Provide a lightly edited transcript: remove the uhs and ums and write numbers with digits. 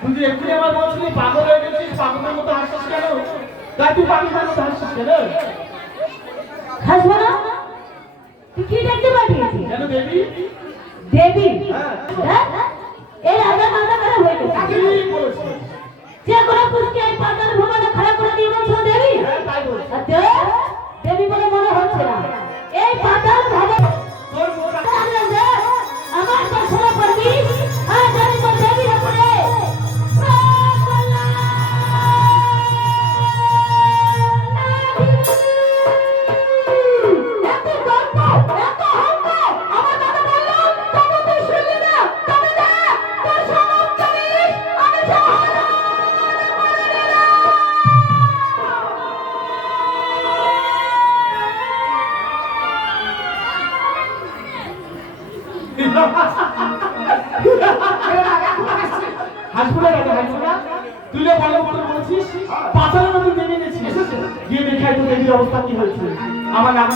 তুই যে এক্ষুনি আমার বলছিলি পাগল হয়ে গেছিস, পাগলের মতো হাসছিস কেন? তাই তুই পাগলের মতো হাসছিস কেন? হাসবো না? তুই কি দেখতে পাঠিয়েছিস? কেন দেবী? দেবী? হ্যাঁ। এই রাজা মাথা খারাপ হয়ে গেছে। কি বলেছিস? যে কোনো পুরুষকে এই পাতার ভূমাটা খারাপ করে দিয়ে বলছো দেবী? হ্যাঁ, তাই বলছি। আচ্ছা, দেবী বলে মনে হচ্ছে না। এই পাতার ভূমা তোর মুখ আমার দর্শনা করবি আর জানি তো দেবীর উপরে হাসবো না কেন? হাসবো না? তুই না বলে বলে বলছিস পাতালের মতো নেমে গেছিস, গিয়ে দেখাই তো দেবীর অবস্থা কি হয়েছে। আমার নাম